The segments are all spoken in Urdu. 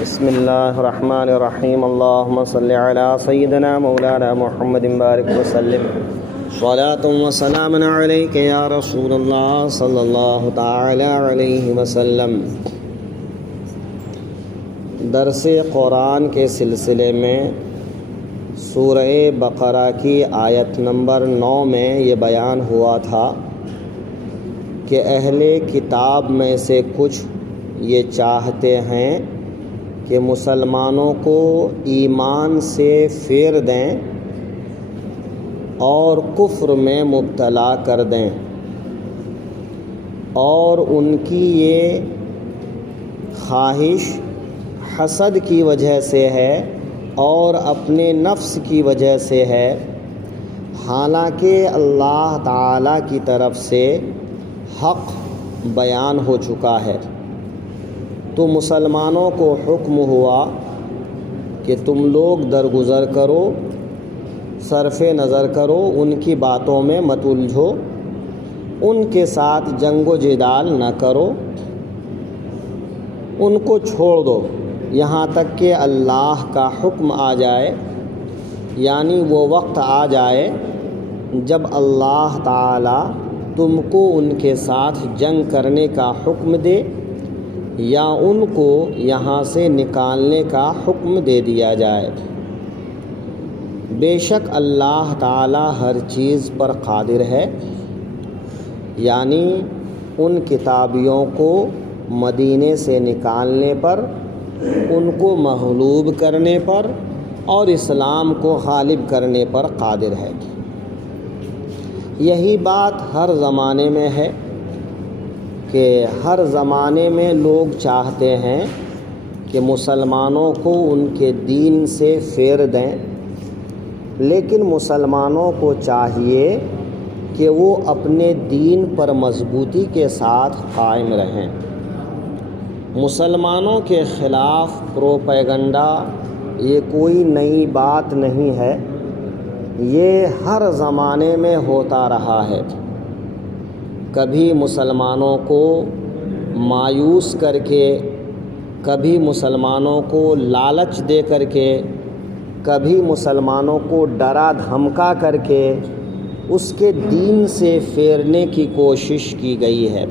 بسم اللہ الرحمن الرحیم اللہم صلی علی سیدنا مولانا محمد بارک وسلم صلاۃ و سلام علیک یا رسول اللہ صلی اللہ تعالی علیہ وسلم۔ درس قرآن کے سلسلے میں سورہ بقرہ کی آیت نمبر 9 میں یہ بیان ہوا تھا کہ اہل کتاب میں سے کچھ یہ چاہتے ہیں کہ مسلمانوں کو ایمان سے پھیر دیں اور کفر میں مبتلا کر دیں، اور ان کی یہ خواہش حسد کی وجہ سے ہے اور اپنے نفس کی وجہ سے ہے، حالانکہ اللہ تعالیٰ کی طرف سے حق بیان ہو چکا ہے۔ تو مسلمانوں کو حکم ہوا کہ تم لوگ درگزر کرو، صرف نظر کرو، ان کی باتوں میں مت الجھو، ان کے ساتھ جنگ و جدال نہ کرو، ان کو چھوڑ دو یہاں تک کہ اللہ کا حکم آ جائے، یعنی وہ وقت آ جائے جب اللہ تعالی تم کو ان کے ساتھ جنگ کرنے کا حکم دے یا ان کو یہاں سے نکالنے کا حکم دے دیا جائے۔ بے شک اللہ تعالی ہر چیز پر قادر ہے، یعنی ان کتابیوں کو مدینے سے نکالنے پر، ان کو مغلوب کرنے پر اور اسلام کو غالب کرنے پر قادر ہے۔ یہی بات ہر زمانے میں ہے کہ ہر زمانے میں لوگ چاہتے ہیں کہ مسلمانوں کو ان کے دین سے پھیر دیں، لیکن مسلمانوں کو چاہیے کہ وہ اپنے دین پر مضبوطی کے ساتھ قائم رہیں۔ مسلمانوں کے خلاف پروپیگنڈا یہ کوئی نئی بات نہیں ہے، یہ ہر زمانے میں ہوتا رہا ہے۔ کبھی مسلمانوں کو مایوس کر کے، کبھی مسلمانوں کو لالچ دے کر کے، کبھی مسلمانوں کو ڈرا دھمکا کر کے اس کے دین سے پھیرنے کی کوشش کی گئی ہے،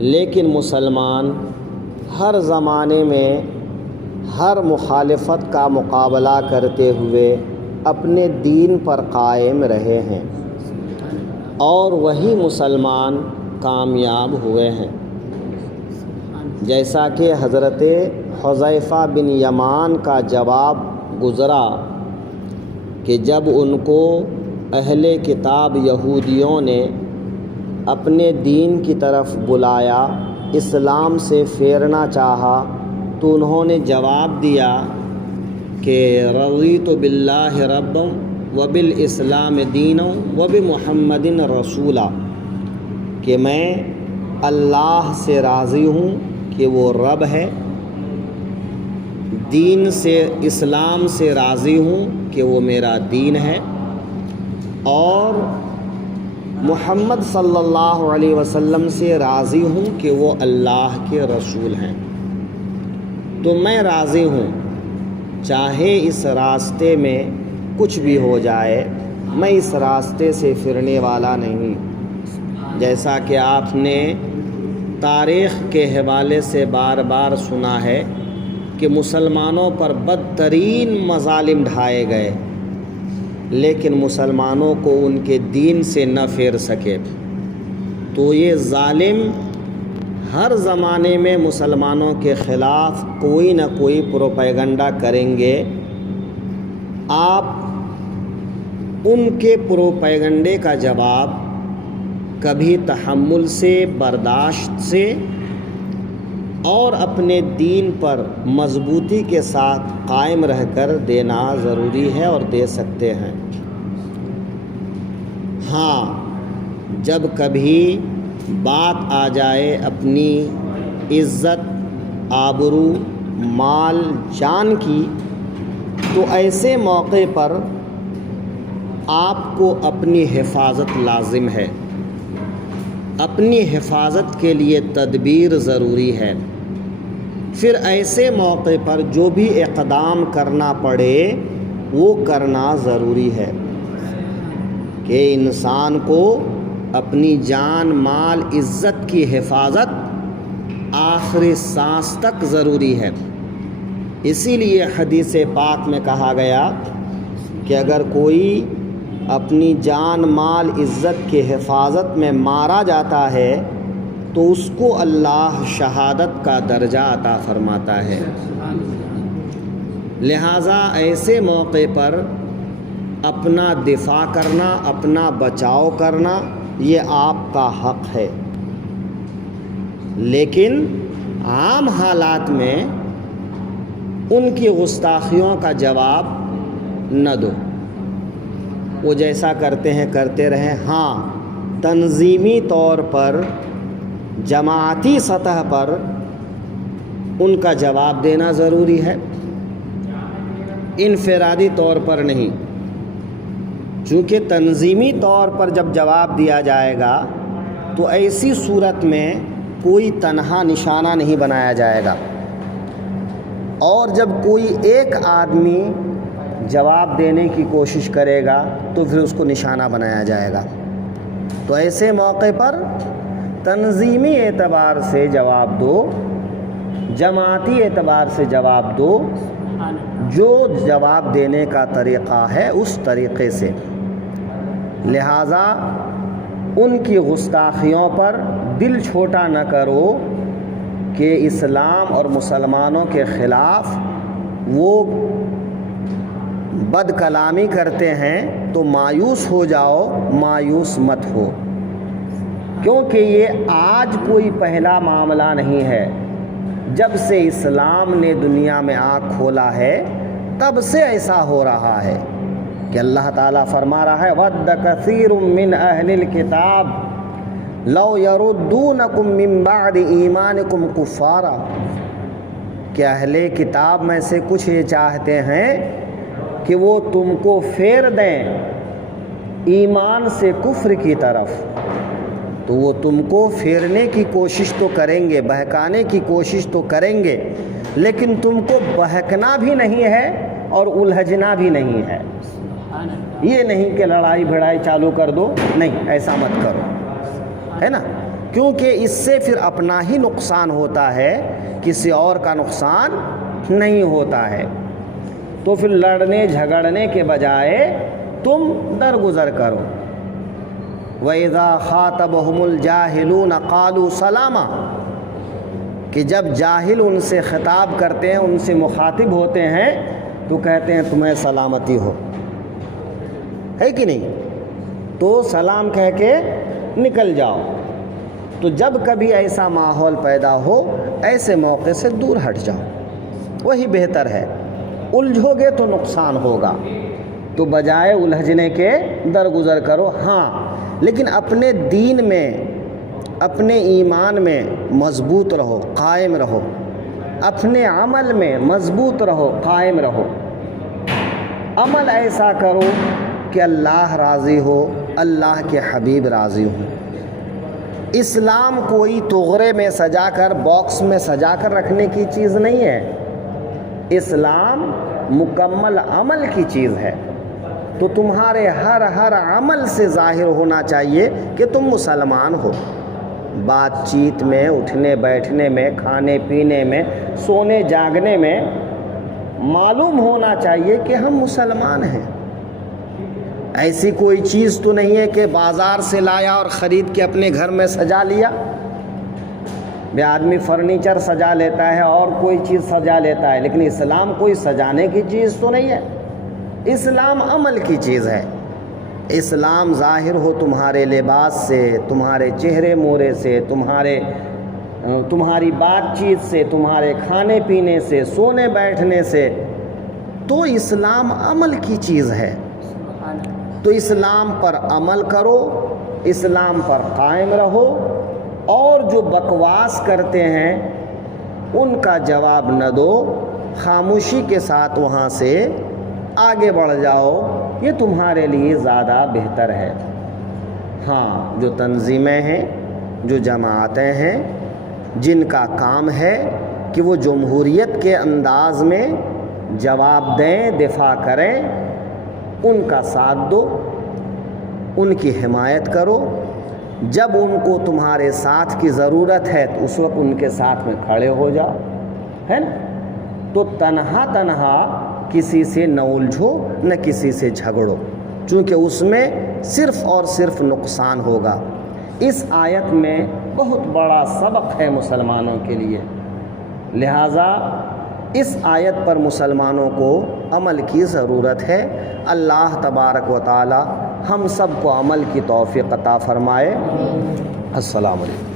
لیکن مسلمان ہر زمانے میں ہر مخالفت کا مقابلہ کرتے ہوئے اپنے دین پر قائم رہے ہیں، اور وہی مسلمان کامیاب ہوئے ہیں۔ جیسا کہ حضرت حذیفہ بن یمان کا جواب گزرا کہ جب ان کو اہل کتاب یہودیوں نے اپنے دین کی طرف بلایا، اسلام سے پھیرنا چاہا، تو انہوں نے جواب دیا کہ رضیت باللہ ربا وبالاسلام دینا وبمحمد رسولا، کہ میں اللہ سے راضی ہوں کہ وہ رب ہے، دین سے، اسلام سے راضی ہوں کہ وہ میرا دین ہے، اور محمد صلی اللہ علیہ وسلم سے راضی ہوں کہ وہ اللہ کے رسول ہیں۔ تو میں راضی ہوں، چاہے اس راستے میں کچھ بھی ہو جائے، میں اس راستے سے پھرنے والا نہیں۔ جیسا کہ آپ نے تاریخ کے حوالے سے بار بار سنا ہے کہ مسلمانوں پر بدترین مظالم ڈھائے گئے، لیکن مسلمانوں کو ان کے دین سے نہ پھیر سکے۔ تو یہ ظالم ہر زمانے میں مسلمانوں کے خلاف کوئی نہ کوئی پروپیگنڈا کریں گے، آپ ان کے پروپیگنڈے کا جواب کبھی تحمل سے، برداشت سے اور اپنے دین پر مضبوطی کے ساتھ قائم رہ کر دینا ضروری ہے، اور دے سکتے ہیں۔ ہاں، جب کبھی بات آ جائے اپنی عزت، آبرو، مال، جان کی، تو ایسے موقع پر آپ کو اپنی حفاظت لازم ہے، اپنی حفاظت کے لیے تدبیر ضروری ہے۔ پھر ایسے موقع پر جو بھی اقدام کرنا پڑے وہ کرنا ضروری ہے کہ انسان کو اپنی جان مال عزت کی حفاظت آخری سانس تک ضروری ہے۔ اسی لیے حدیث پاک میں کہا گیا کہ اگر کوئی اپنی جان مال عزت کی حفاظت میں مارا جاتا ہے تو اس کو اللہ شہادت کا درجہ عطا فرماتا ہے۔ لہٰذا ایسے موقع پر اپنا دفاع کرنا، اپنا بچاؤ کرنا یہ آپ کا حق ہے، لیکن عام حالات میں ان کی گستاخیوں کا جواب نہ دو۔ وہ جیسا کرتے ہیں کرتے رہیں۔ ہاں، تنظیمی طور پر جماعتی سطح پر ان کا جواب دینا ضروری ہے، انفرادی طور پر نہیں، چونکہ تنظیمی طور پر جب جواب دیا جائے گا تو ایسی صورت میں کوئی تنہا نشانہ نہیں بنایا جائے گا، اور جب کوئی ایک آدمی جواب دینے کی کوشش کرے گا تو پھر اس کو نشانہ بنایا جائے گا۔ تو ایسے موقع پر تنظیمی اعتبار سے جواب دو، جماعتی اعتبار سے جواب دو، جو جواب دینے کا طریقہ ہے اس طریقے سے۔ لہٰذا ان کی گستاخیوں پر دل چھوٹا نہ کرو کہ اسلام اور مسلمانوں کے خلاف وہ بد کلامی کرتے ہیں تو مایوس ہو جاؤ، مایوس مت ہو، کیونکہ یہ آج کوئی پہلا معاملہ نہیں ہے۔ جب سے اسلام نے دنیا میں آنکھ کھولا ہے تب سے ایسا ہو رہا ہے کہ اللہ تعالیٰ فرما رہا ہے وَدَّ كَثِيرٌ مِّنْ أَهْلِ الْكِتَابِ لَوْ يَرُدُّونَكُم مِّن بَعْدِ إِيمَانِكُمْ كُفَّارًا، کہ اہل کتاب میں سے کچھ یہ چاہتے ہیں کہ وہ تم کو پھیر دیں ایمان سے کفر کی طرف، تو وہ تم کو پھیرنے کی کوشش تو کریں گے، بہکانے کی کوشش تو کریں گے، لیکن تم کو بہکنا بھی نہیں ہے اور الجھنا بھی نہیں ہے۔ یہ نہیں کہ لڑائی بھڑائی چالو کر دو، نہیں، ایسا مت کرو، ہے نا، کیونکہ اس سے پھر اپنا ہی نقصان ہوتا ہے، کسی اور کا نقصان نہیں ہوتا ہے۔ تو پھر لڑنے جھگڑنے کے بجائے تم درگزر کرو۔ وَإِذَا خَاطَبَهُمُ الْجَاهِلُونَ قَالُوا سَلَامًا، کہ جب جاہل ان سے خطاب کرتے ہیں، ان سے مخاطب ہوتے ہیں تو کہتے ہیں تمہیں سلامتی ہو، ہے کہ نہیں؟ تو سلام کہہ کے نکل جاؤ۔ تو جب کبھی ایسا ماحول پیدا ہو ایسے موقع سے دور ہٹ جاؤ، وہی بہتر ہے۔ الجھو گے تو نقصان ہوگا، تو بجائے الجھنے کے درگزر کرو۔ ہاں، لیکن اپنے دین میں، اپنے ایمان میں مضبوط رہو، قائم رہو، اپنے عمل میں مضبوط رہو، قائم رہو۔ عمل ایسا کرو کہ اللہ راضی ہو، اللہ کے حبیب راضی ہو۔ اسلام کوئی تغرے میں سجا کر، باکس میں سجا کر رکھنے کی چیز نہیں ہے، اسلام مکمل عمل کی چیز ہے۔ تو تمہارے ہر عمل سے ظاہر ہونا چاہیے کہ تم مسلمان ہو۔ بات چیت میں، اٹھنے بیٹھنے میں، کھانے پینے میں، سونے جاگنے میں معلوم ہونا چاہیے کہ ہم مسلمان ہیں۔ ایسی کوئی چیز تو نہیں ہے کہ بازار سے لایا اور خرید کے اپنے گھر میں سجا لیا۔ بے آدمی فرنیچر سجا لیتا ہے اور کوئی چیز سجا لیتا ہے، لیکن اسلام کوئی سجانے کی چیز تو نہیں ہے، اسلام عمل کی چیز ہے۔ اسلام ظاہر ہو تمہارے لباس سے، تمہارے چہرے مورے سے، تمہاری بات چیت سے، تمہارے کھانے پینے سے، سونے بیٹھنے سے، تو اسلام عمل کی چیز ہے۔ تو اسلام پر عمل کرو، اسلام پر قائم رہو، اور جو بکواس کرتے ہیں ان کا جواب نہ دو، خاموشی کے ساتھ وہاں سے آگے بڑھ جاؤ، یہ تمہارے لیے زیادہ بہتر ہے۔ ہاں، جو تنظیمیں ہیں، جو جماعتیں ہیں، جن کا کام ہے کہ وہ جمہوریت کے انداز میں جواب دیں، دفاع کریں، ان کا ساتھ دو، ان کی حمایت کرو، جب ان کو تمہارے ساتھ کی ضرورت ہے تو اس وقت ان کے ساتھ میں کھڑے ہو جاؤ، ہے نا؟ تو تنہا تنہا کسی سے نہ الجھو، نہ کسی سے جھگڑو، چونکہ اس میں صرف اور صرف نقصان ہوگا۔ اس آیت میں بہت بڑا سبق ہے مسلمانوں کے لیے، لہٰذا اس آیت پر مسلمانوں کو عمل کی ضرورت ہے۔ اللہ تبارک و تعالی ہم سب کو عمل کی توفیق عطا فرمائے۔ السلام علیکم۔